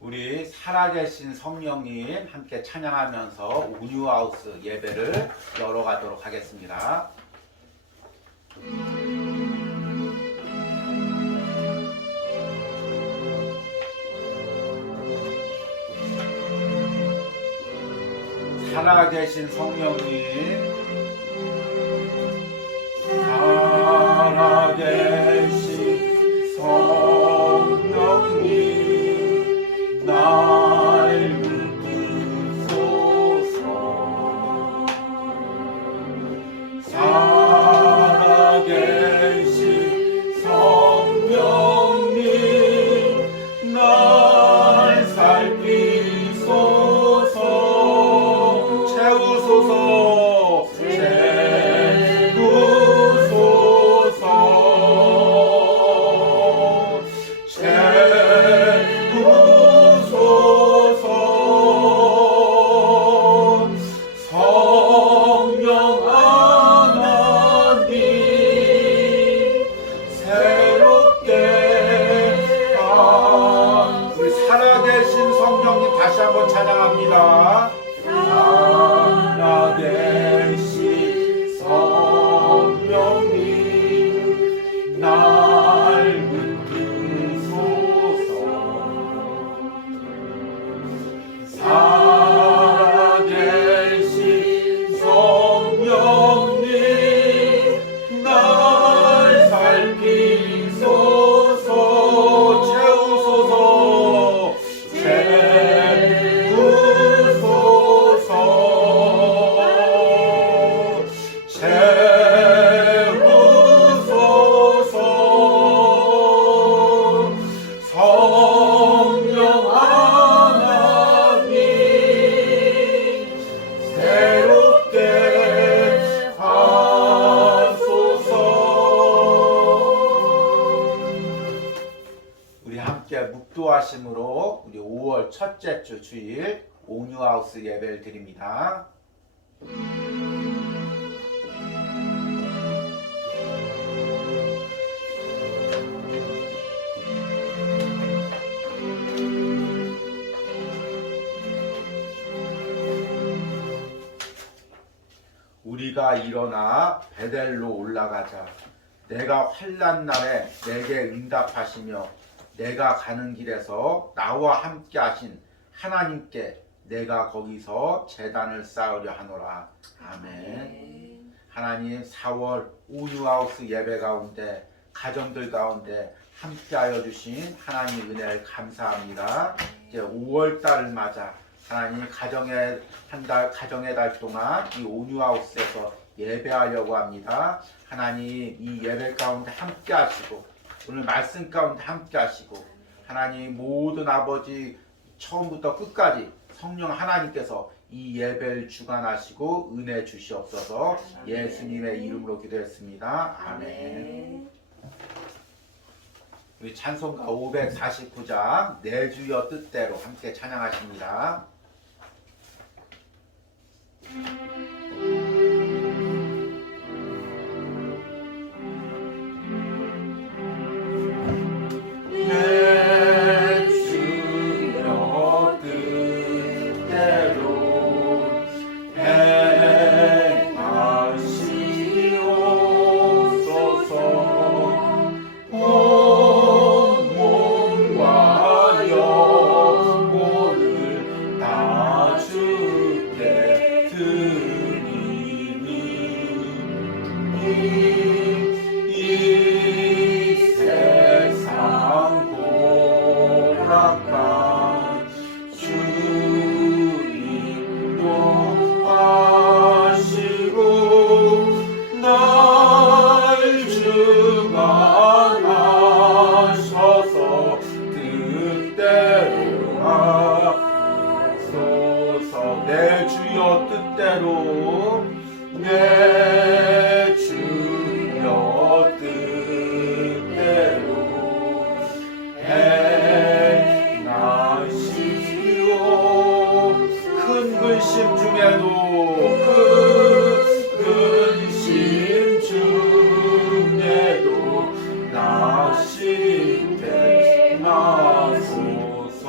우리 살아계신 성령님 함께 찬양하면서 온유하우스 예배를 열어가도록 하겠습니다. 살아계신 성령님, 살아계신 성령님, 날 붙드소서. 살아계신 성령님, 날 살피소서. 채우소서, 성령 하나님 새롭게 우리 살아계신 성령님 다시 한번 찬양합니다. 살아계신 성령님, 날 붙드소서. 살아계신 성령님, 날 살피소서. 채우소서, 채우소서. 성령 하나님 새롭게 하소서. 우리 함께 묵도하심으로 우리 5월 첫째 주 주일 온유하우스 예배를 드립니다. 우리가 일어나 베델로 올라가자. 내가 환난 날에 내게 응답하시며 내가 가는 길에서 나와 함께 하신 하나님께 내가 거기서 제단을 쌓으려 하노라. 아멘. 하나님, 4월 온유하우스 예배 가운데 가정들 가운데 함께하여 주신 하나님 은혜를 감사합니다. 이제 5월 달을 맞아 하나님 가정의 달 동안 이 온유하우스에서 예배하려고 합니다. 하나님, 이 예배 가운데 함께 하시고 오늘 말씀 가운데 함께 하시고 하나님, 모든 아버지 처음부터 끝까지 성령 하나님께서 이 예배를 주관하시고 은혜 주시옵소서. 예수님의 이름으로 기도했습니다. 아멘. 우리 찬송가 549장 내 주여 뜻대로 함께 찬양하십니다. 내 주여 뜻대로, 내 주여 뜻대로 행하시오. 큰 근심 중에도 근심 중에도 낙심되지 마소서.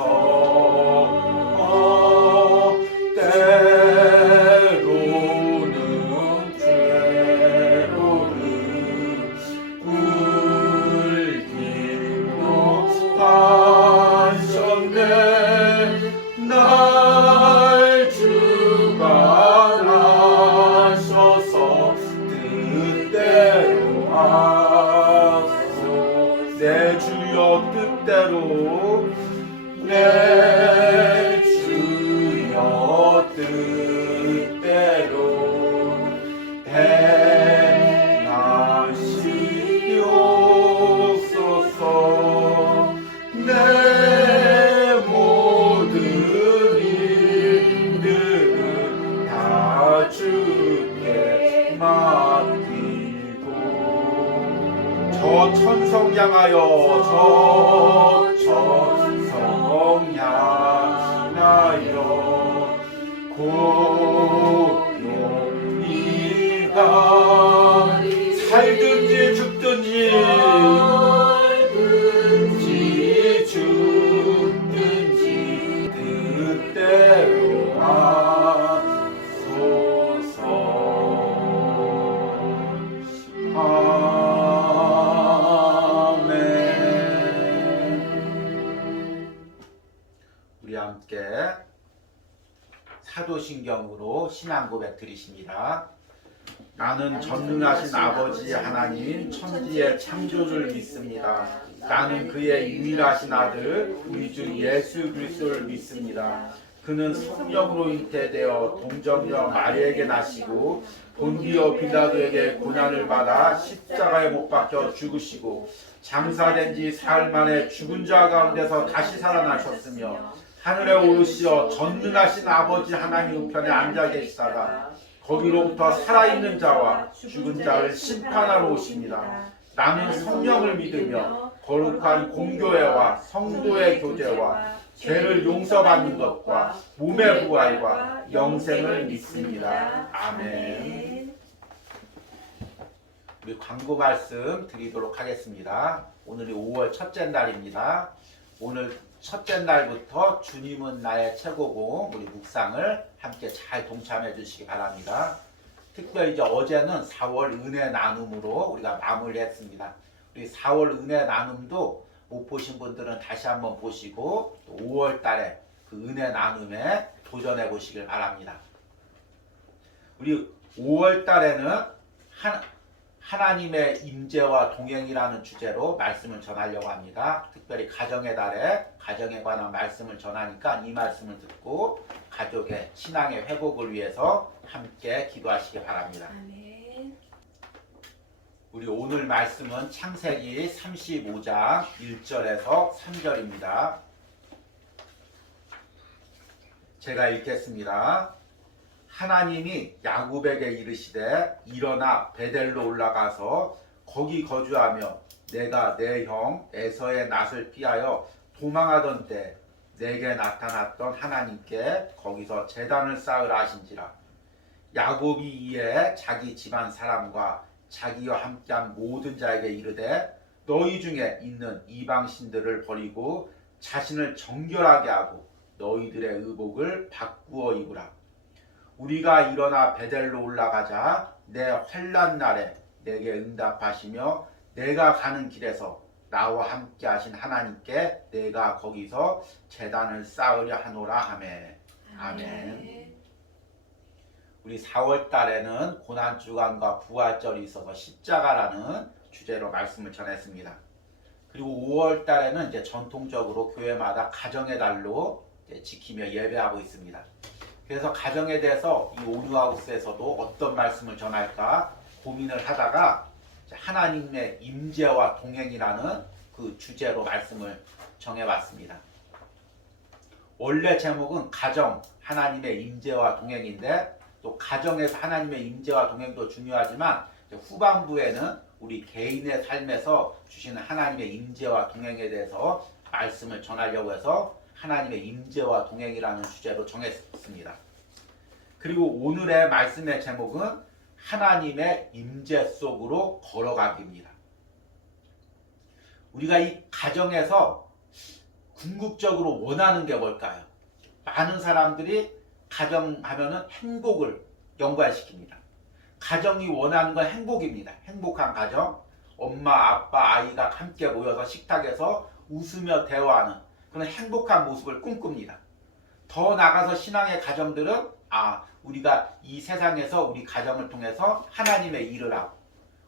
뜻대로 내 주여 뜻대로 행하시옵소서. 내 모든 일들은 다 주께 맡기고 저 천성 향하여 저 천성 향하여 고요히 가 살든지 죽든지 뜻대로 하소서. 아멘. 우리 함께 사도신경으로 신앙 고백 드리십니다. 나는 전능하신 아버지 하나님 천지의 창조를 믿습니다. 나는 그의 유일하신 아들 우리 주 예수 그리스도를 믿습니다. 그는 성령으로 잉태되어 동정녀 마리에게 나시고 본디오 빌라도에게 고난을 받아 십자가에 못 박혀 죽으시고 장사된 지 사흘 만에 죽은 자 가운데서 다시 살아나셨으며 하늘에 오르시어 전능하신 아버지 하나님 우편에 앉아 계시다가 거기로부터 살아있는 자와 죽은 자를 심판하러 오십니다. 나는 성령을 믿으며 거룩한 공교회와 성도의 교제와 죄를 용서받는 것과 몸의 부활과 영생을 믿습니다. 아멘. 우리 광고 말씀 드리도록 하겠습니다. 오늘이 5월 첫째 날입니다. 오늘 첫째 날부터 주님은 나의 최고고 우리 묵상을 함께 잘 동참해 주시기 바랍니다. 특별히 이제 어제는 4월 은혜 나눔으로 우리가 마무리했습니다. 우리 4월 은혜 나눔도 못 보신 분들은 다시 한번 보시고 또 5월 달에 그 은혜 나눔에 도전해 보시길 바랍니다. 우리 5월 달에는 하나님의 임재와 동행이라는 주제로 말씀을 전하려고 합니다. 특별히 가정의 달에 가정에 관한 말씀을 전하니까 이 말씀을 듣고 가족의 신앙의 회복을 위해서 함께 기도하시기 바랍니다. 아멘. 우리 오늘 말씀은 창세기 35장 1절에서 3절입니다. 제가 읽겠습니다. 하나님이 야곱에게 이르시되 일어나 베델로 올라가서 거기 거주하며 내가 내 형 에서의 낫을 피하여 도망하던 때 내게 나타났던 하나님께 거기서 제단을 쌓으라 하신지라. 야곱이 이에 자기 집안 사람과 자기와 함께한 모든 자에게 이르되 너희 중에 있는 이방 신들을 버리고 자신을 정결하게 하고 너희들의 의복을 바꾸어 입으라. 우리가 일어나 베델로 올라가자 내 환난 날에 내게 응답하시며 내가 가는 길에서 나와 함께 하신 하나님께 내가 거기서 제단을 쌓으려 하노라 하매. 아멘. 우리 4월 달에는 고난주간과 부활절이 있어서 십자가라는 주제로 말씀을 전했습니다. 그리고 5월 달에는 이제 전통적으로 교회마다 가정의 달로 지키며 예배하고 있습니다. 그래서 가정에 대해서 이 온유하우스에서도 어떤 말씀을 전할까 고민을 하다가 하나님의 임재와 동행이라는 그 주제로 말씀을 정해봤습니다. 원래 제목은 가정, 하나님의 임재와 동행인데 또 가정에서 하나님의 임재와 동행도 중요하지만 후반부에는 우리 개인의 삶에서 주시는 하나님의 임재와 동행에 대해서 말씀을 전하려고 해서 하나님의 임재와 동행이라는 주제로 정했습니다. 그리고 오늘의 말씀의 제목은 하나님의 임재 속으로 걸어가기입니다. 우리가 이 가정에서 궁극적으로 원하는 게 뭘까요? 많은 사람들이 가정하면은 행복을 연관시킵니다. 가정이 원하는 건 행복입니다. 행복한 가정, 엄마, 아빠, 아이가 함께 모여서 식탁에서 웃으며 대화하는 그런 행복한 모습을 꿈꿉니다. 더 나아가서 신앙의 가정들은 우리가 이 세상에서 우리 가정을 통해서 하나님의 일을 하고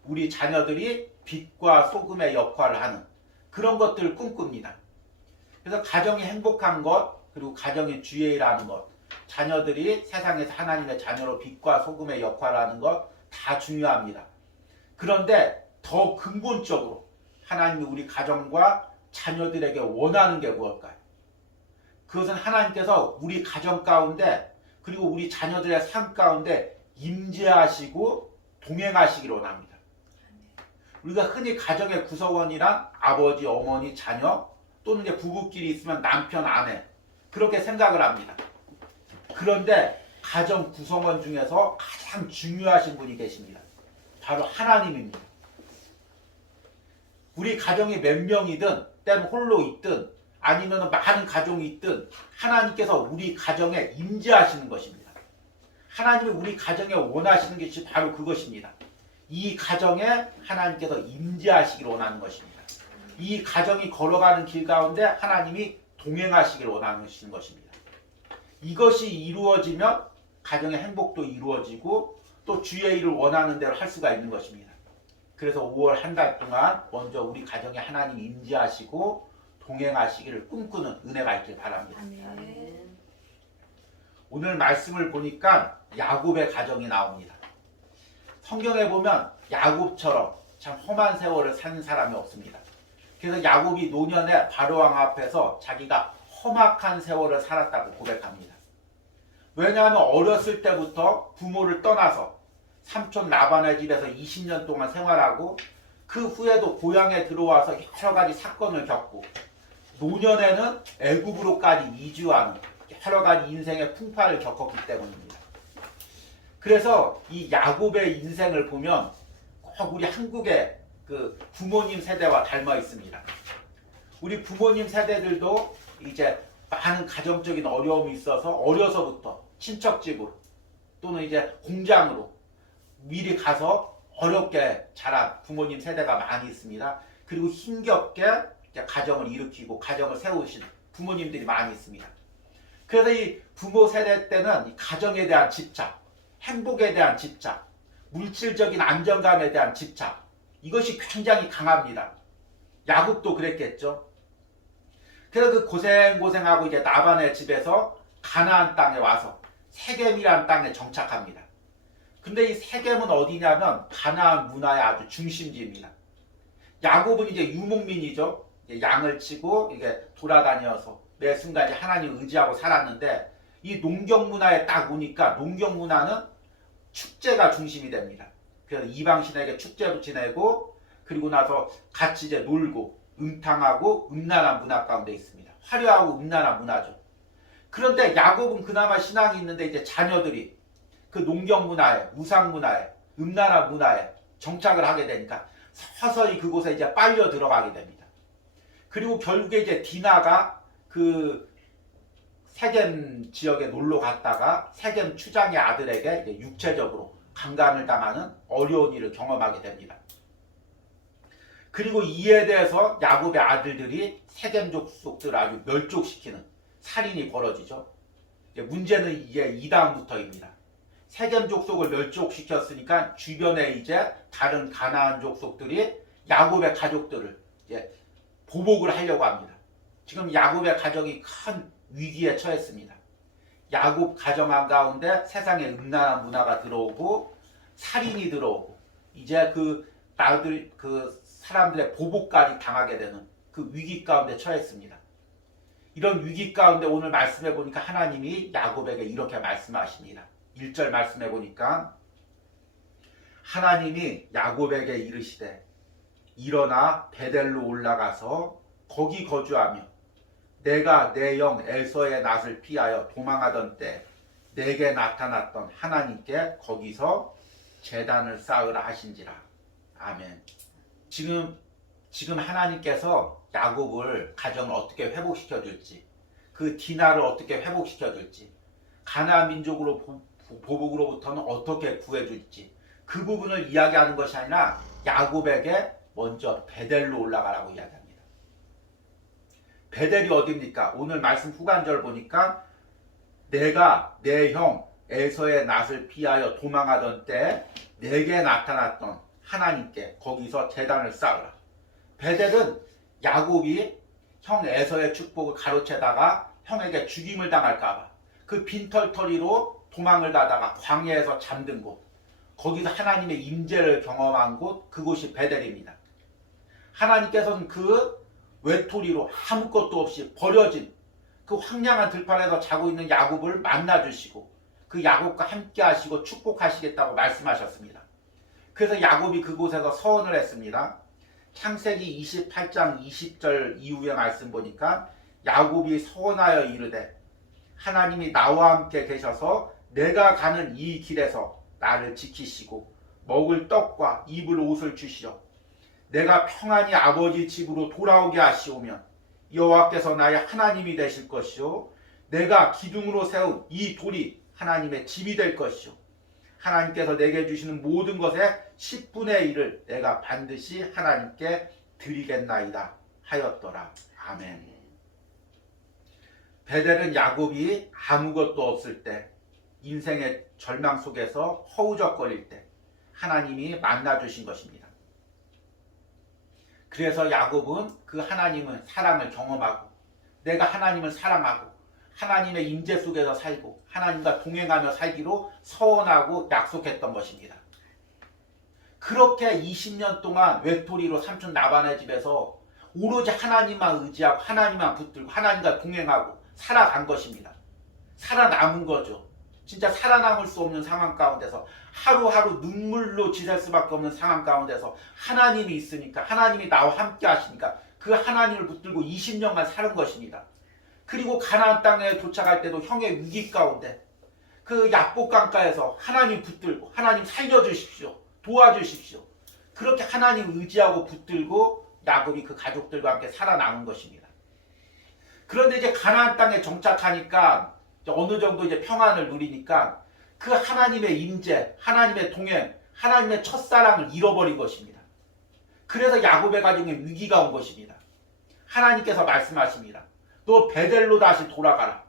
우리 자녀들이 빛과 소금의 역할을 하는 그런 것들을 꿈꿉니다. 그래서 가정이 행복한 것, 그리고 가정의 주의라는 것, 자녀들이 세상에서 하나님의 자녀로 빛과 소금의 역할을 하는 것 다 중요합니다. 그런데 더 근본적으로 하나님이 우리 가정과 자녀들에게 원하는 게 무엇일까요? 그것은 하나님께서 우리 가정 가운데 그리고 우리 자녀들의 삶 가운데 임재하시고 동행하시기를 원합니다. 우리가 흔히 가정의 구성원이란 아버지, 어머니, 자녀 또는 이제 부부끼리 있으면 남편, 아내 그렇게 생각을 합니다. 그런데 가정 구성원 중에서 가장 중요하신 분이 계십니다. 바로 하나님입니다. 우리 가정이 몇 명이든 때는 홀로 있든 아니면 많은 가정이 있든 하나님께서 우리 가정에 임재하시는 것입니다. 하나님이 우리 가정에 원하시는 것이 바로 그것입니다. 이 가정에 하나님께서 임재하시기를 원하는 것입니다. 이 가정이 걸어가는 길 가운데 하나님이 동행하시기를 원하는 것입니다. 이것이 이루어지면 가정의 행복도 이루어지고 또 주의 일을 원하는 대로 할 수가 있는 것입니다. 그래서 5월 한 달 동안 먼저 우리 가정에 하나님이 임재하시고 동행하시기를 꿈꾸는 은혜가 있길 바랍니다. 아멘. 오늘 말씀을 보니까 야곱의 가정이 나옵니다. 성경에 보면 야곱처럼 참 험한 세월을 산 사람이 없습니다. 그래서 야곱이 노년에 바로왕 앞에서 자기가 험악한 세월을 살았다고 고백합니다. 왜냐하면 어렸을 때부터 부모를 떠나서 삼촌 라반의 집에서 20년 동안 생활하고 그 후에도 고향에 들어와서 여러 가지 사건을 겪고 노년에는 애굽으로까지 이주하는 여러 가지 인생의 풍파를 겪었기 때문입니다. 그래서 이 야곱의 인생을 보면 꼭 우리 한국의 그 부모님 세대와 닮아 있습니다. 우리 부모님 세대들도 이제 많은 가정적인 어려움이 있어서 어려서부터 친척집으로 또는 이제 공장으로 미리 가서 어렵게 자란 부모님 세대가 많이 있습니다. 그리고 힘겹게 가정을 일으키고 가정을 세우신 부모님들이 많이 있습니다. 그래서 이 부모 세대 때는 이 가정에 대한 집착, 행복에 대한 집착, 물질적인 안정감에 대한 집착 이것이 굉장히 강합니다. 야곱도 그랬겠죠. 그래서 그 고생하고 이제 라반의 집에서 가나안 땅에 와서 세겜이라는 땅에 정착합니다. 근데 이 세겜은 어디냐면 가나안 문화의 아주 중심지입니다. 야곱은 이제 유목민이죠. 양을 치고 이게 돌아다녀서 매 순간 하나님 의지하고 살았는데 이 농경 문화에 딱 오니까 농경 문화는 축제가 중심이 됩니다. 그래서 이방신에게 축제도 지내고 그리고 나서 같이 이제 놀고 음탕하고 음란한 문화 가운데 있습니다. 화려하고 음란한 문화죠. 그런데 야곱은 그나마 신앙이 있는데 이제 자녀들이 그 농경 문화에 우상 문화에 음란한 문화에 정착을 하게 되니까 서서히 그곳에 이제 빨려 들어가게 됩니다. 그리고 결국에 이제 디나가 그 세겜 지역에 놀러 갔다가 세겜 추장의 아들에게 이제 육체적으로 강간을 당하는 어려운 일을 경험하게 됩니다. 그리고 이에 대해서 야곱의 아들들이 세겜 족속들을 아주 멸족시키는 살인이 벌어지죠. 문제는 이게 이 다음부터입니다. 세겜 족속을 멸족시켰으니까 주변에 이제 다른 가나안 족속들이 야곱의 가족들을 이제 보복을 하려고 합니다. 지금 야곱의 가정이 큰 위기에 처했습니다. 야곱 가정 가운데 세상에 음란한 문화가 들어오고 살인이 들어오고 이제 그 사람들의 보복까지 당하게 되는 그 위기 가운데 처했습니다. 이런 위기 가운데 오늘 말씀해 보니까 하나님이 야곱에게 이렇게 말씀하십니다. 1절 말씀해 보니까 하나님이 야곱에게 이르시되 일어나 베델로 올라가서 거기 거주하며 내가 내 영 에서의 낯을 피하여 도망하던 때 내게 나타났던 하나님께 거기서 제단을 쌓으라 하신지라. 아멘. 지금 하나님께서 야곱을 가정을 어떻게 회복시켜 줄지, 그 디나를 어떻게 회복시켜 줄지, 가나안 민족으로 보복으로부터는 어떻게 구해 줄지 그 부분을 이야기하는 것이 아니라 야곱에게 먼저 베델로 올라가라고 이야기합니다. 베델이 어디입니까? 오늘 말씀 후간절 보니까 내가 내 형 에서의 낯을 피하여 도망하던 때 내게 나타났던 하나님께 거기서 제단을 쌓으라. 베델은 야곱이 형 에서의 축복을 가로채다가 형에게 죽임을 당할까봐 그 빈털터리로 도망을 가다가 광야에서 잠든 곳, 거기서 하나님의 임재를 경험한 곳, 그곳이 베델입니다. 하나님께서는 그 외톨이로 아무것도 없이 버려진 그 황량한 들판에서 자고 있는 야곱을 만나주시고 그 야곱과 함께 하시고 축복하시겠다고 말씀하셨습니다. 그래서 야곱이 그곳에서 서원을 했습니다. 창세기 28장 20절 이후의 말씀 보니까 야곱이 서원하여 이르되 하나님이 나와 함께 계셔서 내가 가는 이 길에서 나를 지키시고 먹을 떡과 입을 옷을 주시어 내가 평안히 아버지 집으로 돌아오게 하시오면 여호와께서 나의 하나님이 되실 것이요 내가 기둥으로 세운 이 돌이 하나님의 집이 될 것이요 하나님께서 내게 주시는 모든 것의 10분의 1을 내가 반드시 하나님께 드리겠나이다 하였더라. 아멘. 베델은 야곱이 아무것도 없을 때, 인생의 절망 속에서 허우적거릴 때 하나님이 만나주신 것입니다. 그래서 야곱은 그 하나님은 사랑을 경험하고 내가 하나님을 사랑하고 하나님의 임재 속에서 살고 하나님과 동행하며 살기로 서원하고 약속했던 것입니다. 그렇게 20년 동안 외톨이로 삼촌 라반의 집에서 오로지 하나님만 의지하고 하나님만 붙들고 하나님과 동행하고 살아간 것입니다. 살아남은 거죠. 진짜 살아남을 수 없는 상황 가운데서 하루하루 눈물로 지샐 수밖에 없는 상황 가운데서 하나님이 있으니까 하나님이 나와 함께 하시니까 그 하나님을 붙들고 20년간 사는 것입니다. 그리고 가나안 땅에 도착할 때도 형의 위기 가운데 그 야복 강가에서 하나님 붙들고 하나님 살려주십시오. 도와주십시오. 그렇게 하나님 의지하고 붙들고 야곱이 그 가족들과 함께 살아남은 것입니다. 그런데 이제 가나안 땅에 정착하니까 어느 정도 이제 평안을 누리니까 그 하나님의 임재, 하나님의 동행, 하나님의 첫사랑을 잃어버린 것입니다. 그래서 야곱의 가정에 위기가 온 것입니다. 하나님께서 말씀하십니다. 너 베델로 다시 돌아가라.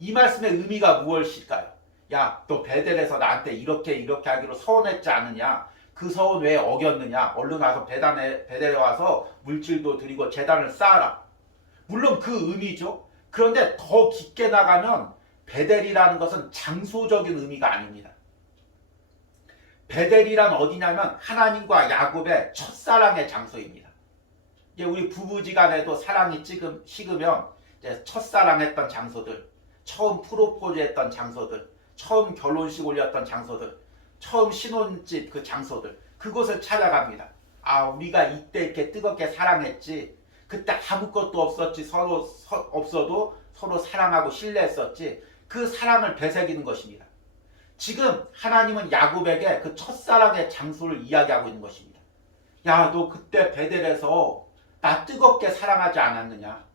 이 말씀의 의미가 무엇일까요? 야, 너 베델에서 나한테 이렇게 하기로 서원했지 않느냐? 그 서원 왜 어겼느냐? 얼른 와서 베델에 와서 물질도 드리고 제단을 쌓아라. 물론 그 의미죠. 그런데 더 깊게 나가면 베델이라는 것은 장소적인 의미가 아닙니다. 베델이란 어디냐면 하나님과 야곱의 첫사랑의 장소입니다. 이제 우리 부부지간에도 사랑이 식으면 이제 첫사랑했던 장소들, 처음 프로포즈했던 장소들, 처음 결혼식 올렸던 장소들, 처음 신혼집 그 장소들, 그곳을 찾아갑니다. 아, 우리가 이때 이렇게 뜨겁게 사랑했지. 그때 아무것도 없었지. 없어도 서로 사랑하고 신뢰했었지. 그 사랑을 되새기는 것입니다. 지금 하나님은 야곱에게 그 첫사랑의 장소를 이야기하고 있는 것입니다. 야, 너 그때 베델에서 나 뜨겁게 사랑하지 않았느냐?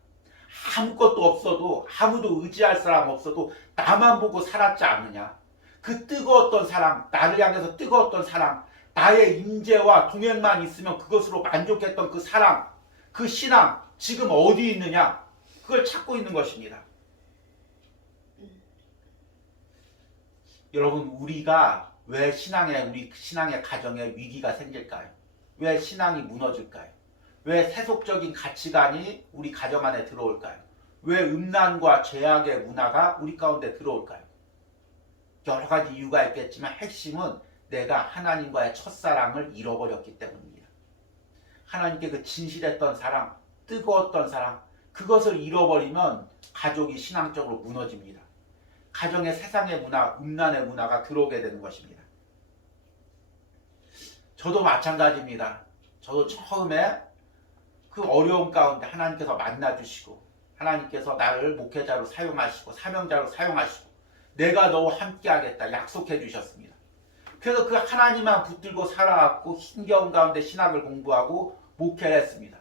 아무것도 없어도 아무도 의지할 사람 없어도 나만 보고 살았지 않느냐? 그 뜨거웠던 사랑, 나를 향해서 뜨거웠던 사랑, 나의 임재와 동행만 있으면 그것으로 만족했던 그 사랑, 그 신앙 지금 어디 있느냐? 그걸 찾고 있는 것입니다. 여러분, 우리가 왜 우리 신앙의 가정에 위기가 생길까요? 왜 신앙이 무너질까요? 왜 세속적인 가치관이 우리 가정 안에 들어올까요? 왜 음란과 죄악의 문화가 우리 가운데 들어올까요? 여러 가지 이유가 있겠지만 핵심은 내가 하나님과의 첫사랑을 잃어버렸기 때문입니다. 하나님께 그 진실했던 사랑, 뜨거웠던 사랑, 그것을 잃어버리면 가족이 신앙적으로 무너집니다. 가정에 세상의 문화, 음란의 문화가 들어오게 되는 것입니다. 저도 마찬가지입니다. 저도 처음에 그 어려움 가운데 하나님께서 만나주시고 하나님께서 나를 목회자로 사용하시고 사명자로 사용하시고 내가 너와 함께 하겠다 약속해 주셨습니다. 그래서 그 하나님만 붙들고 살아왔고 힘겨운 가운데 신학을 공부하고 목회를 했습니다.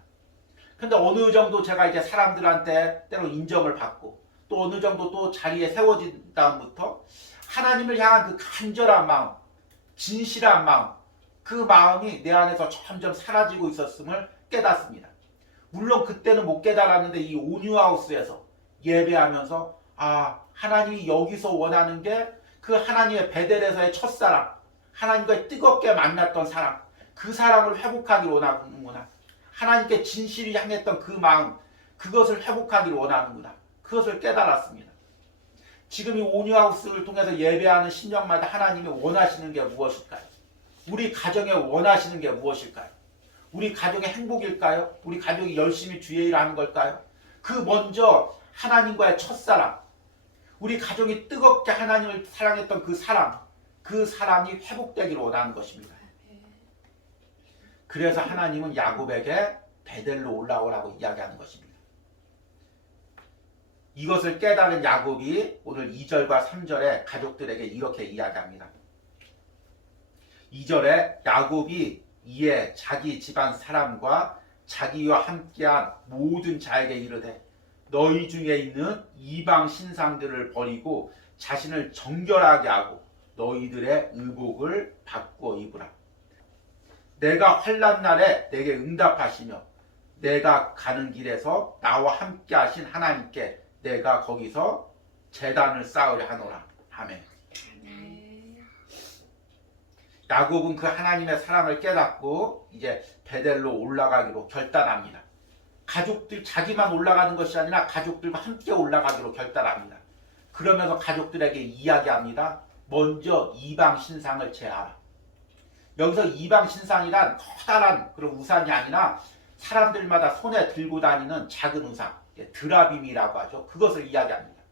근데 어느 정도 제가 이제 사람들한테 때로 인정을 받고 또 어느 정도 또 자리에 세워진 다음부터 하나님을 향한 그 간절한 마음, 진실한 마음, 그 마음이 내 안에서 점점 사라지고 있었음을 깨닫습니다. 물론 그때는 못 깨달았는데 이 온유하우스에서 예배하면서 아, 하나님이 여기서 원하는 게 그 하나님의 베델에서의 첫사랑, 하나님과 뜨겁게 만났던 사랑, 그 사랑을 회복하기 원하는구나. 하나님께 진실이 향했던 그 마음, 그것을 회복하기를 원하는구나. 그것을 깨달았습니다. 지금 이 오뉴하우스를 통해서 예배하는 신령마다 하나님이 원하시는 게 무엇일까요? 우리 가정에 원하시는 게 무엇일까요? 우리 가정의 행복일까요? 우리 가족이 열심히 주의 일을 하는 걸까요? 그 먼저 하나님과의 첫사랑, 우리 가정이 뜨겁게 하나님을 사랑했던 그 사랑이 회복되기를 원하는 것입니다. 그래서 하나님은 야곱에게 베델로 올라오라고 이야기하는 것입니다. 이것을 깨달은 야곱이 오늘 2절과 3절에 가족들에게 이렇게 이야기합니다. 2절에 야곱이 이에 자기 집안 사람과 자기와 함께한 모든 자에게 이르되 너희 중에 있는 이방 신상들을 버리고 자신을 정결하게 하고 너희들의 의복을 바꾸어 입으라. 내가 환난 날에 내게 응답하시며 내가 가는 길에서 나와 함께 하신 하나님께 내가 거기서 제단을 쌓으려 하노라. 아멘. 야곱은 그 하나님의 사랑을 깨닫고 이제 베델로 올라가기로 결단합니다. 가족들, 자기만 올라가는 것이 아니라 가족들과 함께 올라가기로 결단합니다. 그러면서 가족들에게 이야기합니다. 먼저 이방 신상을 제하라. 여기서 이방 신상이란 커다란 그런 우상이 아니라 사람들마다 손에 들고 다니는 작은 우상, 드라빔이라고 하죠. 그것을 이야기합니다.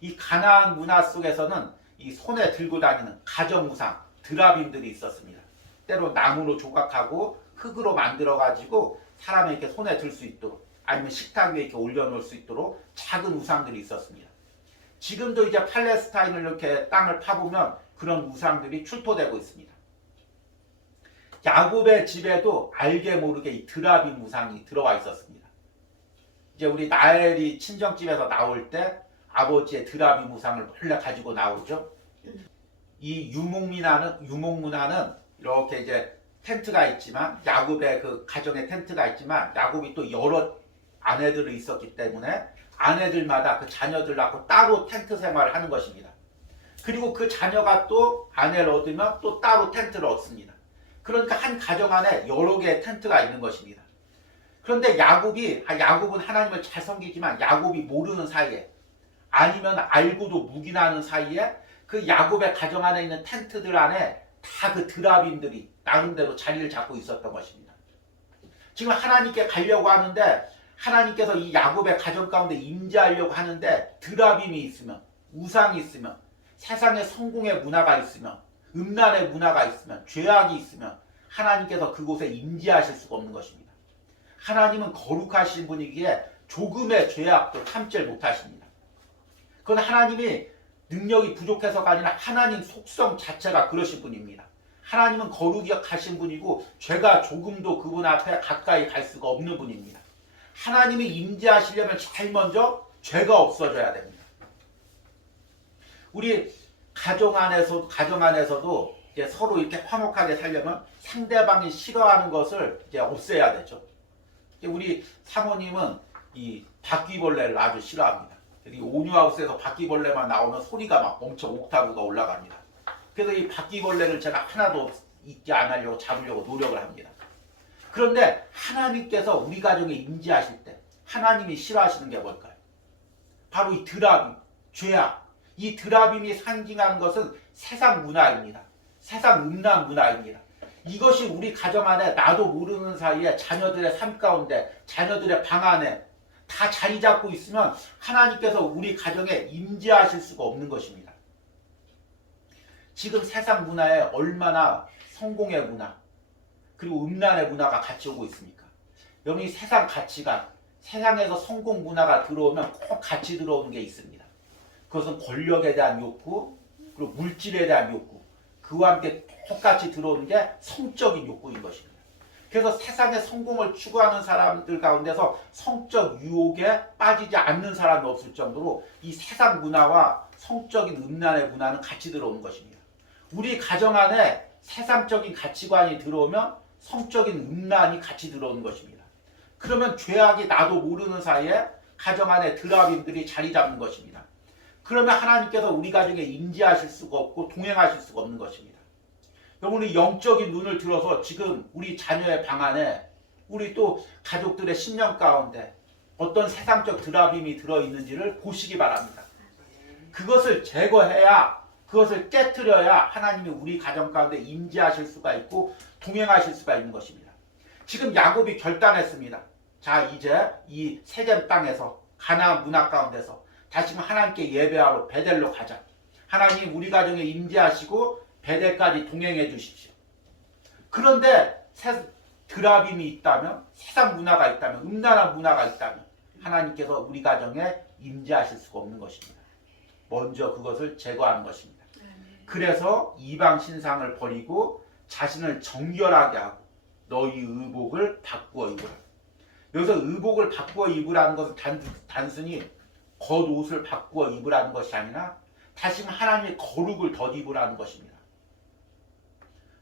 이 가나안 문화 속에서는 이 손에 들고 다니는 가정 우상, 드라빔들이 있었습니다. 때로 나무로 조각하고 흙으로 만들어 가지고 사람이 이렇게 손에 들 수 있도록, 아니면 식탁 위에 이렇게 올려놓을 수 있도록 작은 우상들이 있었습니다. 지금도 이제 팔레스타인을 이렇게 땅을 파보면 그런 우상들이 출토되고 있습니다. 야곱의 집에도 알게 모르게 이 드라빔 우상이 들어와 있었습니다. 이제 우리 나엘이 친정집에서 나올 때 아버지의 드라빔 우상을 몰래 가지고 나오죠. 이 유목문화는 이렇게 이제 텐트가 있지만, 야곱의 그 가정의 텐트가 있지만, 야곱이 또 여러 아내들이 있었기 때문에 아내들마다 그 자녀들 낳고 따로 텐트 생활을 하는 것입니다. 그리고 그 자녀가 또 아내를 얻으면 또 따로 텐트를 얻습니다. 그러니까 한 가정 안에 여러 개의 텐트가 있는 것입니다. 그런데 야곱은 하나님을 잘 섬기지만 야곱이 모르는 사이에, 아니면 알고도 묵인하는 사이에 그 야곱의 가정 안에 있는 텐트들 안에 다 그 드라빔들이 나름대로 자리를 잡고 있었던 것입니다. 지금 하나님께 가려고 하는데, 하나님께서 이 야곱의 가정 가운데 임재하려고 하는데 드라빔이 있으면, 우상이 있으면, 세상의 성공의 문화가 있으면, 음란의 문화가 있으면, 죄악이 있으면 하나님께서 그곳에 임재하실 수가 없는 것입니다. 하나님은 거룩하신 분이기에 조금의 죄악도 참지 못하십니다. 그건 하나님이 능력이 부족해서가 아니라 하나님 속성 자체가 그러신 분입니다. 하나님은 거룩하신 분이고 죄가 조금도 그분 앞에 가까이 갈 수가 없는 분입니다. 하나님이 임재하시려면 제일 먼저 죄가 없어져야 됩니다. 우리 가정 안에서도 이제 서로 이렇게 화목하게 살려면 상대방이 싫어하는 것을 이제 없애야 되죠. 우리 사모님은 이 바퀴벌레를 아주 싫어합니다. 이 오뉴하우스에서 바퀴벌레만 나오면 소리가 막 엄청 옥타브가 올라갑니다. 그래서 이 바퀴벌레를 제가 하나도 있지 않으려고 잡으려고 노력을 합니다. 그런데 하나님께서 우리 가정에 임재하실 때 하나님이 싫어하시는 게 뭘까요? 바로 이 드라빔, 죄악. 이 드라빔이 상징하는 것은 세상 문화입니다. 세상 음란 문화입니다. 이것이 우리 가정 안에 나도 모르는 사이에 자녀들의 삶 가운데, 자녀들의 방 안에 다 자리 잡고 있으면 하나님께서 우리 가정에 임재하실 수가 없는 것입니다. 지금 세상 문화에 얼마나 성공의 문화, 그리고 음란의 문화가 같이 오고 있습니까? 여러분, 이 세상 가치관, 세상에서 성공 문화가 들어오면 꼭 같이 들어오는 게 있습니다. 그것은 권력에 대한 욕구, 그리고 물질에 대한 욕구, 그와 함께 똑같이 들어오는 게 성적인 욕구인 것입니다. 그래서 세상의 성공을 추구하는 사람들 가운데서 성적 유혹에 빠지지 않는 사람이 없을 정도로 이 세상 문화와 성적인 음란의 문화는 같이 들어오는 것입니다. 우리 가정 안에 세상적인 가치관이 들어오면 성적인 음란이 같이 들어오는 것입니다. 그러면 죄악이 나도 모르는 사이에 가정 안에 드라빔들이 자리 잡는 것입니다. 그러면 하나님께서 우리 가정에 임재하실 수가 없고 동행하실 수가 없는 것입니다. 여러분이 영적인 눈을 들어서 지금 우리 자녀의 방 안에, 우리 또 가족들의 신령 가운데 어떤 세상적 드라빔이 들어있는지를 보시기 바랍니다. 그것을 제거해야, 그것을 깨트려야 하나님이 우리 가정 가운데 임재하실 수가 있고 동행하실 수가 있는 것입니다. 지금 야곱이 결단했습니다. 자, 이제 이 세겜 땅에서, 가나안 문화 가운데서 다시금 하나님께 예배하러 베델로 가자. 하나님 우리 가정에 임재하시고 베델까지 동행해 주십시오. 그런데 드라빔이 있다면, 세상 문화가 있다면, 음란한 문화가 있다면 하나님께서 우리 가정에 임재하실 수가 없는 것입니다. 먼저 그것을 제거하는 것입니다. 그래서 이방 신상을 버리고 자신을 정결하게 하고 너희 의복을 바꾸어 입으라. 여기서 의복을 바꾸어 입으라는 것은 단순히 겉옷을 바꾸어 입으라는 것이 아니라 다시금 하나님의 거룩을 덧입으라는 것입니다.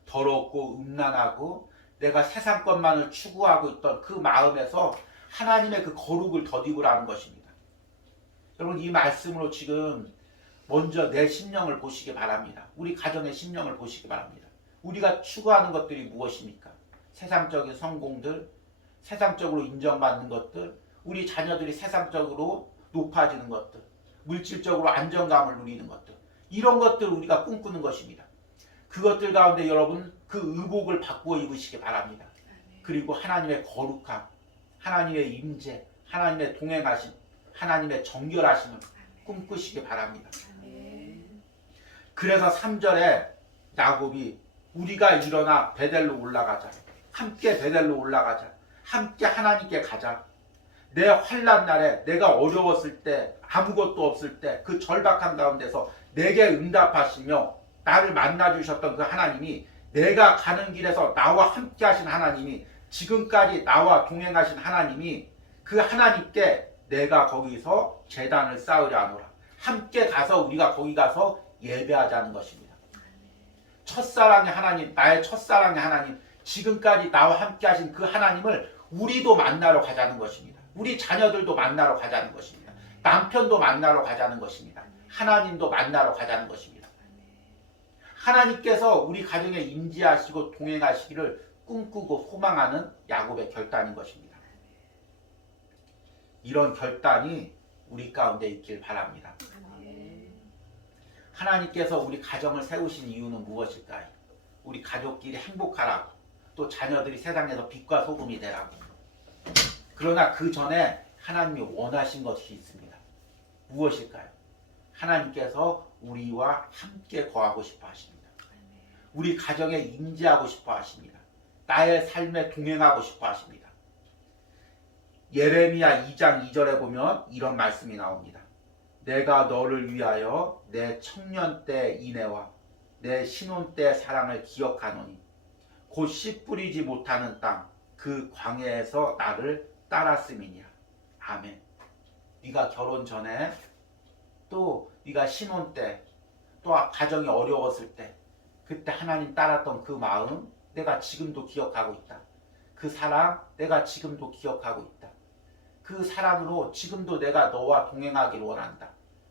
더럽고 음란하고 내가 세상 것만을 추구하고 있던 그 마음에서 하나님의 그 거룩을 덧입으라는 것입니다. 여러분, 이 말씀으로 지금 먼저 내 심령을 보시기 바랍니다. 우리 가정의 심령을 보시기 바랍니다. 우리가 추구하는 것들이 무엇입니까? 세상적인 성공들, 세상적으로 인정받는 것들, 우리 자녀들이 세상적으로 높아지는 것들, 물질적으로 안정감을 누리는 것들, 이런 것들 우리가 꿈꾸는 것입니다. 그것들 가운데 여러분 그 의복을 바꾸어 입으시기 바랍니다. 그리고 하나님의 거룩함, 하나님의 임재, 하나님의 동행하심, 하나님의 정결하심을 꿈꾸시기 바랍니다. 그래서 3절에 야곱이 우리가 일어나 베델로 올라가자. 함께 베델로 올라가자. 함께 하나님께 가자. 내 환난 날에, 내가 어려웠을 때, 아무것도 없을 때, 그 절박한 가운데서 내게 응답하시며 나를 만나주셨던 그 하나님이, 내가 가는 길에서 나와 함께 하신 하나님이, 지금까지 나와 동행하신 하나님이, 그 하나님께 내가 거기서 제단을 쌓으려 하노라. 함께 가서 우리가 거기 가서 예배하자는 것입니다. 첫사랑의 하나님, 나의 첫사랑의 하나님, 지금까지 나와 함께 하신 그 하나님을 우리도 만나러 가자는 것입니다. 우리 자녀들도 만나러 가자는 것입니다. 남편도 만나러 가자는 것입니다. 하나님도 만나러 가자는 것입니다. 하나님께서 우리 가정에 임재하시고 동행하시기를 꿈꾸고 소망하는 야곱의 결단인 것입니다. 이런 결단이 우리 가운데 있길 바랍니다. 하나님께서 우리 가정을 세우신 이유는 무엇일까요? 우리 가족끼리 행복하라고, 또 자녀들이 세상에서 빛과 소금이 되라고. 그러나 그 전에 하나님이 원하신 것이 있습니다. 무엇일까요? 하나님께서 우리와 함께 거하고 싶어 하십니다. 우리 가정에 임재하고 싶어 하십니다. 나의 삶에 동행하고 싶어 하십니다. 예레미야 2장 2절에 보면 이런 말씀이 나옵니다. 내가 너를 위하여 내 청년 때 인애와 내 신혼 때 사랑을 기억하노니 곧 씨 뿌리지 못하는 땅 그 광야에서 나를 따랐음이니라. 아멘. 네가 결혼 전에, 또 네가 신혼 때, 또 가정이 어려웠을 때, 그때 하나님 따랐던 그 마음 내가 지금도 기억하고 있다. 그 사랑 내가 지금도 기억하고 있다. 그 사랑으로 지금도 내가 너와 동행하기를 원한다.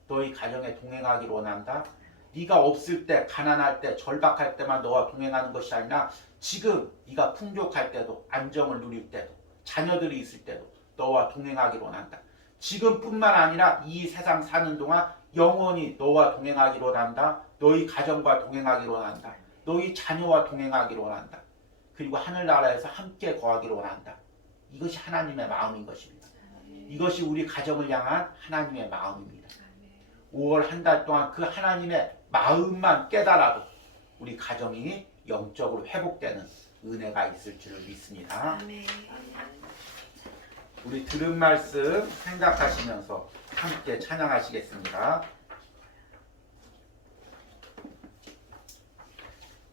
너희 가정에 동행하기를 원한다. 네가 없을 때, 가난할 때, 절박할 때만 너와 동행하는 것이 아니라 지금 네가 풍족할 때도, 안정을 누릴 때도, 자녀들이 있을 때도 너와 동행하기를 원한다. 지금뿐만 아니라 이 세상 사는 동안 영원히 너와 동행하기를 원한다. 너희 가정과 동행하기를 원한다. 너희 자녀와 동행하기를 원한다. 그리고 하늘나라에서 함께 거하기를 원한다. 이것이 하나님의 마음인 것입니다. 이것이 우리 가정을 향한 하나님의 마음입니다. 5월 한 달 동안 그 하나님의 마음만 깨달아도 우리 가정이 영적으로 회복되는 은혜가 있을 줄 믿습니다. 우리 들은 말씀 생각하시면서 함께 찬양하시겠습니다.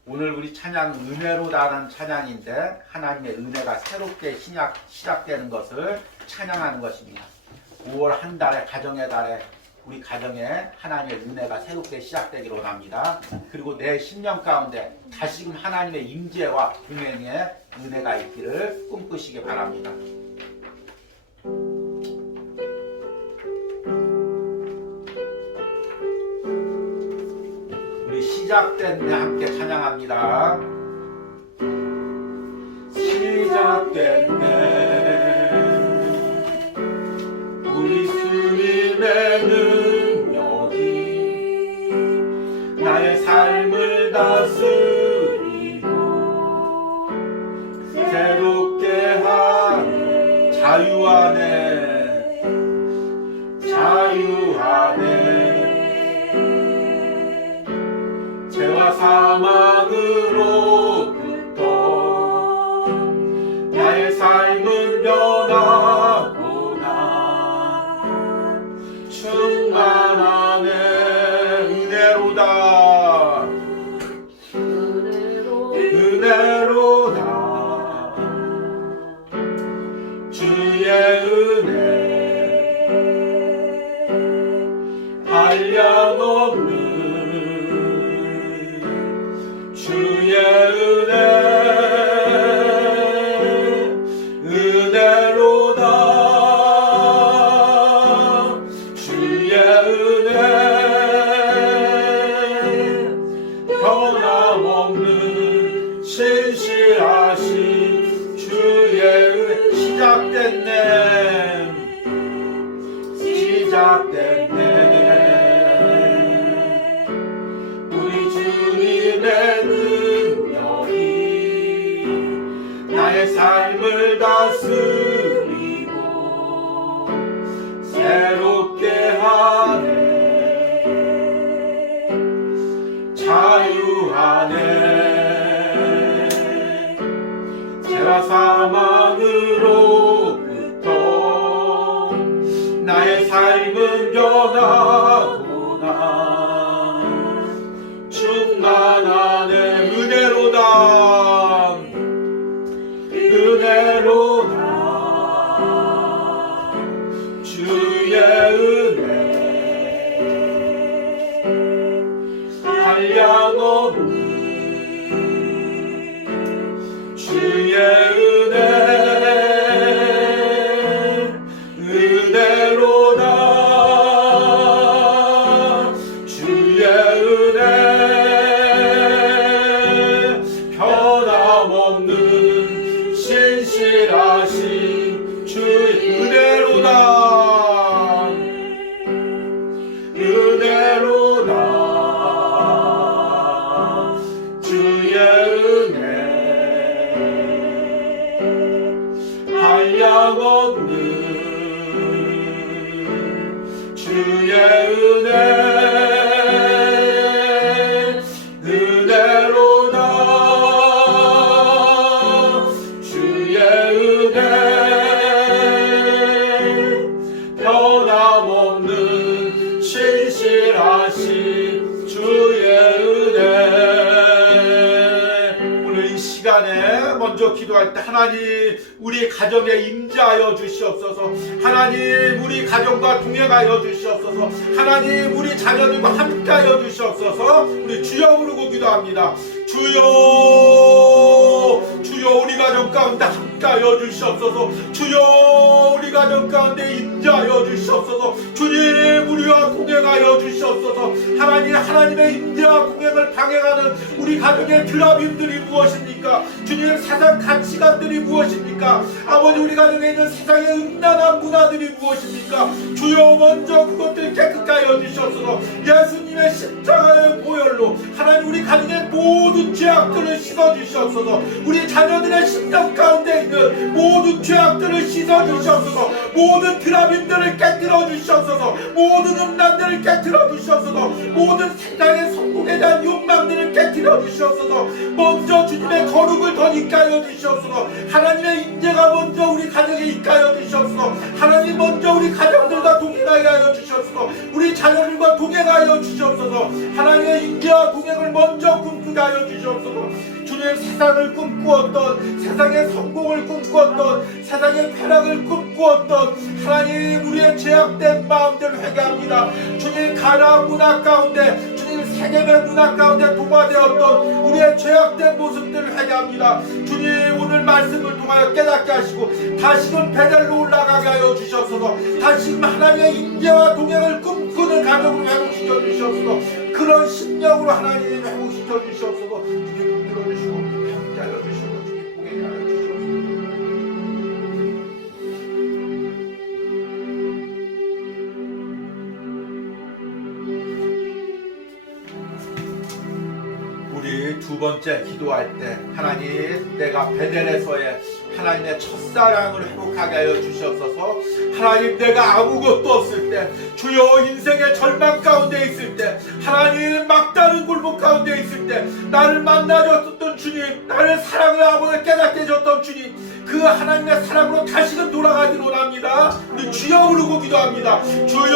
오늘 우리 찬양 은혜로다는 찬양인데 하나님의 은혜가 새롭게 시작되는 것을 찬양하는 것입니다. 5월 한 달에, 가정의 달에 우리 가정에 하나님의 은혜가 새롭게 시작되기를 원합니다. 그리고 내 심령 가운데 다시금 하나님의 임재와 동행의 은혜가 있기를 꿈꾸시기 바랍니다. 우리 시작된 내 함께 찬양합니다. 시작된 내 자유하네. 죄와 사망으로부터 나의 삶은 변하구나. 충만하네. 은혜로다. 은혜로다. 주의 은혜 한량없는 주의 은혜 은혜로다. 주의 은혜 변함없는 신실하신 주의 은혜. 시작됐네. 시작됐네. 우리 주님의 능력이 나의 삶을 다스리고 새롭게 하네. 자유하네. 죄와 사망으로부터 나의 삶은 변하구나. 충만하네. 은혜로다. 은혜로다. 주의 은혜 한량없는 주의 은혜 은혜로다. 주의 은혜 변함없는 신실하신 주의 은혜로다. 은혜로다. 주의 은혜 한량없는 주의 은혜 은혜로다. 주의 은혜 변함없는 신실하신 주의 은혜. 오늘 이 시간에 먼저 기도할 때 하나님 우리 가정에 임재하여 주시옵소서. 하나님 우리 가정과 동행하여 주시옵소서. 하나님 우리 자녀들과 함께하여 주시옵소서. 우리 주여 부르고 기도합니다. 주여 주여 우리 가정 가운데 함께하여 주시옵소서. 주여 우리 가정 가운데 임재하여 주시옵소서. 주님 우리와 동행하여 주시옵소서. 하나님의 임재와 동행을 방해하는 우리 가정의 드라빔들이 무엇입니까? 주님 세상 가치관들이 무엇입니까? 아버지 우리 가정에 있는 세상의 음란한 문화들이 무엇입니까? 주여 먼저 그것들 깨끗하게 하여 주시옵소서. 예수님의 십자가의 보혈로 하나님 우리 가정의 모든 죄악들을 씻어 주시옵소서. 우리 자녀들의 심령 가운데 있는 모든 죄악들을 씻어 주시옵소서. 모든 드라빔들을 깨뜨려 주시옵소서. 모든 음란들을 깨뜨려 주시옵소서. 모든 세상의 성공에 대한 욕망들을 깨뜨려 주시옵소서. 먼저 주님의 거룩을 더 있게 하여 주시옵소서. 하나님의 임재가 먼저 우리 가정에 있게 하여 주시옵소서. 하나님 먼저 우리 가정들과 동행하게 하여 주시옵소서. 우리 자녀들과 동행하여 주시옵소서. 하나님의 임재와 동행을 먼저 꿈꾸게 하여 주시옵소서. 주님 세상을 꿈꾸었던 세상의 성공을 꿈꾸었던 세상의 쾌락을 꿈꾸었던 하나님 우리의 제약된 마음들을 회개합니다. 주님 가나안 문화 가운데 주님 세계의 문화 가운데 동화되었던 우리의 죄악된 모습들을 회개합니다. 주님 오늘 말씀을 통하여 깨닫게 하시고 다시금 베델로 올라가게 하여 주시옵소서. 다시금 하나님의 임재와 동행을 꿈꾸는 가정으로 회복시켜 주시옵소서. 그런 심령으로 하나님 회복시켜 주시옵소서. 주님 들어주시고 함께 하여 주시고 주님 공행하여 주시옵소서. 우리 두 번째 기도할 때 하나님 내가 베델에서의 하나님의 첫사랑을 회복하게 하여 주시옵소서. 하나님, 내가 아무것도 없을 때, 주여 인생의 절망 가운데 있을 때, 하나님 막다른 골목 가운데 있을 때 나를 만나줬던 주님, 나를 사랑을 아버지 깨닫게 해줬던 주님, 그 하나님의 사랑으로 다시금 돌아가기로 합니다. 우리 주여 부르고 기도합니다. 주여,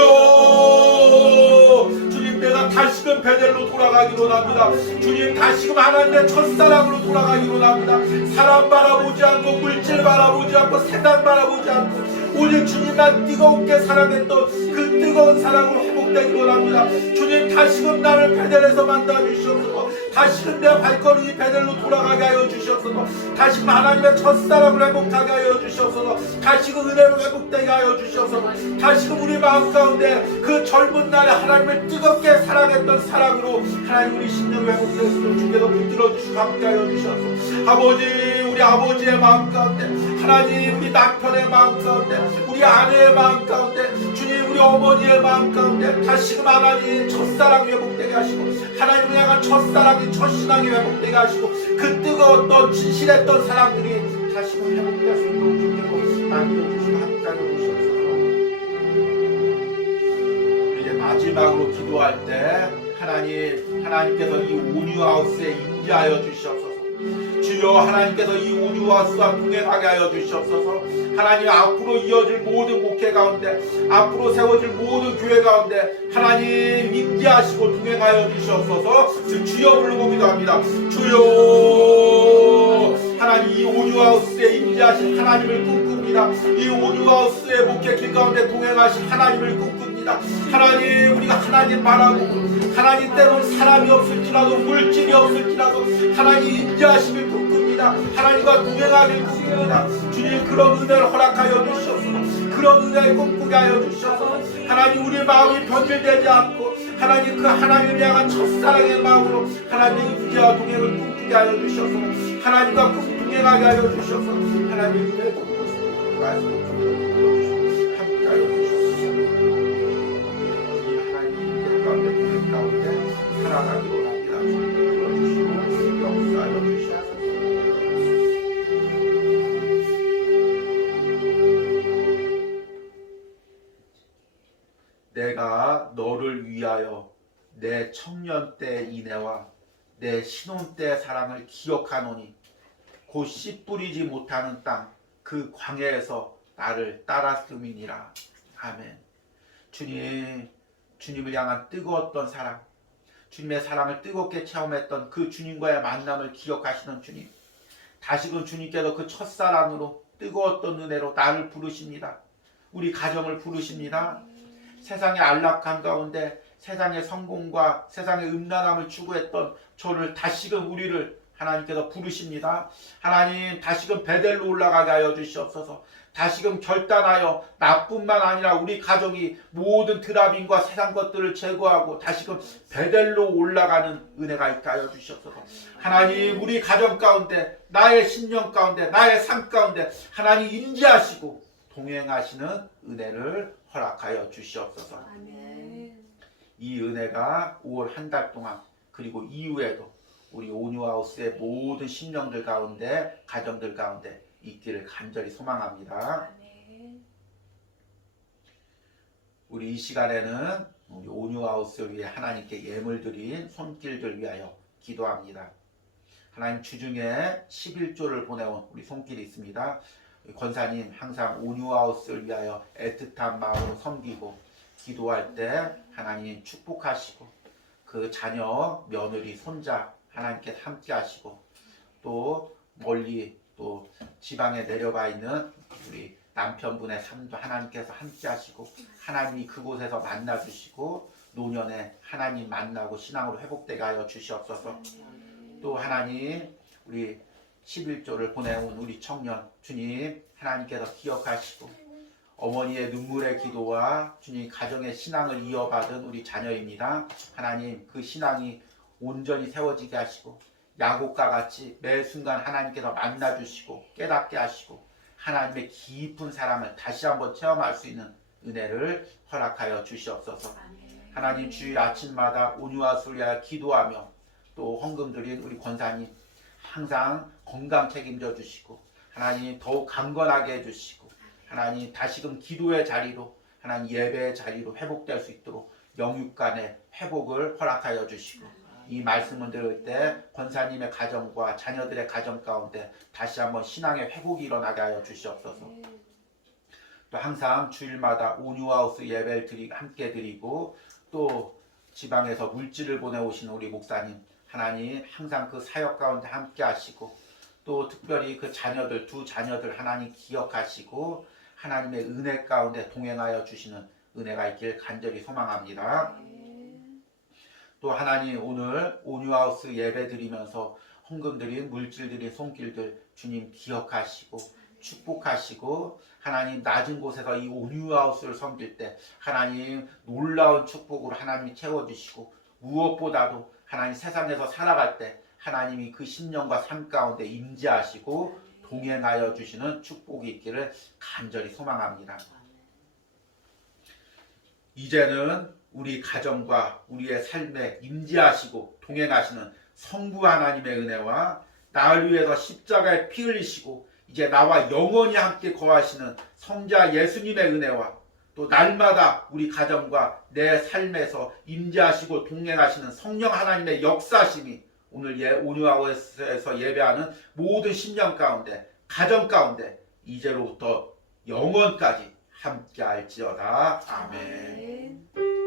주님, 내가 다시금 베델로 돌아가기로 합니다. 주님, 다시금 하나님의 첫사랑으로 돌아가기로 합니다. 사람 바라보지 않고, 물질 바라보지 않고, 세상 바라보지 않고, 오직 주님만 뜨겁게 사랑했던 그 뜨거운 사랑으로 회복되기로 합니다. 주님, 다시금 나를 베델에서 만나 주시옵소서. 다시금 내 발걸음이 베델로 돌아가게 하여 주시옵소서. 다시금 하나님의 첫사랑을 회복하게 하여 주시옵소서. 다시금 은혜로 회복되게 하여 주시옵소서. 다시금 우리 마음 가운데 그 젊은 날에 하나님을 뜨겁게 사랑했던 사랑으로 하나님 우리 심령을 회복되었으면 주께서 붙들어 주시고 함께 하여 주시옵소서. 아버지, 우리 아버지의 마음 가운데, 하나님 우리 남편의 마음 가운데, 우리 아내의 마음 가운데, 주님 우리 어머니의 마음 가운데 다시금 하나님 첫사랑이 회복되게 하시고, 하나님을 향한 첫사랑이 첫신앙이 회복되게 하시고, 그 뜨거웠던 진실했던 사랑들이 다시금 회복될 수 있도록 주께서 만들어주시고 함께 하여 주시옵소서. 이제 마지막으로 기도할 때 하나님께서 이 온유하우스에 임재하여 주시옵소서. 주여, 하나님께서 이 온유하우스와 동행하게 하여 주시옵소서. 하나님, 앞으로 이어질 모든 목회 가운데, 앞으로 세워질 모든 교회 가운데 하나님 임재하시고 동행하여 주시옵소서. 주여 부르고 기도합니다. 주여, 하나님 이 온유하우스에 임재하신 하나님을 꿈꿉니다. 이 온유하우스의 목회 길 가운데 동행하신 하나님을 꿈꿉니다. 하나님, 우리가 하나님 바라보고, 하나님 때론 사람이 없을지라도, 물질이 없을지라도 하나님 임재하심을 꿈꿉니다. 하나님과 동행하길 꿈꿉니다. 주님, 그런 은혜를 허락하여 주시옵소서. 그런 은혜를 꿈꾸게 하여 주시옵소서. 하나님, 우리 마음이 변질되지 않고, 하나님 그 하나님을 향한 첫사랑의 마음으로 하나님의 임재와 동행을 꿈꾸게 하여 주시옵소서. 하나님과 동행하게 하여 주시옵소서. 하나님의 은혜를 꿈꾸고 말씀을 주시옵소서. 함께 하여 주시옵소서. 가운데 살아가기로 합니다. 들어주시고 역사하여 주시옵소서. 내가 너를 위하여 내 청년 때 인애와 내 신혼 때 사랑을 기억하노니 곧 씨 뿌리지 못하는 땅 그 광야에서 나를 따랐음이니라. 아멘. 주님, 주님을 향한 뜨거웠던 사랑, 주님의 사랑을 뜨겁게 체험했던 그 주님과의 만남을 기억하시는 주님, 다시금 주님께서 그 첫사랑으로 뜨거웠던 은혜로 나를 부르십니다. 우리 가정을 부르십니다. 세상의 안락함 가운데 세상의 성공과 세상의 음란함을 추구했던 저를 다시금 우리를 하나님께서 부르십니다. 하나님, 다시금 베델로 올라가게 하여 주시옵소서. 다시금 결단하여 나뿐만 아니라 우리 가족이 모든 드라빈과 세상 것들을 제거하고 다시금 베델로 올라가는 은혜가 있게 하여 주시옵소서. 하나님, 우리 가정 가운데, 나의 심령 가운데, 나의 삶 가운데 하나님 임재하시고 동행하시는 은혜를 허락하여 주시옵소서. 이 은혜가 5월 한 달 동안, 그리고 이후에도 우리 온유하우스의 모든 심령들 가운데, 가정들 가운데 있기를 간절히 소망합니다. 우리 이 시간에는 우리 온유하우스를 위해 하나님께 예물 드린 손길들 위하여 기도합니다. 하나님, 주중에 11조를 보내온 우리 손길이 있습니다. 권사님, 항상 온유하우스를 위하여 애틋한 마음으로 섬기고 기도할 때 하나님 축복하시고, 그 자녀, 며느리, 손자 하나님께 함께 하시고, 또 멀리 또 지방에 내려가 있는 우리 남편분의 삶도 하나님께서 함께 하시고, 하나님이 그곳에서 만나 주시고 노년에 하나님 만나고 신앙으로 회복되게 하여 주시옵소서. 또 하나님, 우리 11조를 보내온 우리 청년 주님 하나님께서 기억하시고, 어머니의 눈물의 기도와 주님 가정의 신앙을 이어받은 우리 자녀입니다. 하나님, 그 신앙이 온전히 세워지게 하시고, 야곱과 같이 매 순간 하나님께서 만나주시고 깨닫게 하시고 하나님의 깊은 사랑을 다시 한번 체험할 수 있는 은혜를 허락하여 주시옵소서. 하나님, 주일 아침마다 온유하우스를 위하여 기도하며 또 헌금 드린 우리 권사님 항상 건강 책임져 주시고, 하나님 더욱 강건하게 해주시고 하나님 다시금 기도의 자리로 하나님 예배의 자리로 회복될 수 있도록 영육간의 회복을 허락하여 주시고 이 말씀을 들을 때 권사님의 가정과 자녀들의 가정 가운데 다시 한번 신앙의 회복이 일어나게 하여 주시옵소서. 또 항상 주일마다 온유하우스 예배를 함께 드리고 또 지방에서 물질을 보내오시는 우리 목사님 하나님 항상 그 사역 가운데 함께 하시고 또 특별히 그 자녀들 두 자녀들 하나님 기억하시고 하나님의 은혜 가운데 동행하여 주시는 은혜가 있길 간절히 소망합니다. 또 하나님 오늘 온유하우스 예배 드리면서 헌금 드린 물질 드린 손길들 주님 기억하시고 축복하시고 하나님 낮은 곳에서 이 온유하우스를 섬길 때 하나님 놀라운 축복으로 하나님이 채워주시고 무엇보다도 하나님 세상에서 살아갈 때 하나님이 그 신령과 삶 가운데 임재하시고 동행하여 주시는 축복이 있기를 간절히 소망합니다. 이제는 우리 가정과 우리의 삶에 임재하시고 동행하시는 성부 하나님의 은혜와 나를 위해서 십자가에 피 흘리시고 이제 나와 영원히 함께 거하시는 성자 예수님의 은혜와 또 날마다 우리 가정과 내 삶에서 임재하시고 동행하시는 성령 하나님의 역사심이 오늘 온유하우스에서 예배하는 모든 심령 가운데 가정 가운데 이제로부터 영원까지 함께 할지어다. 아멘.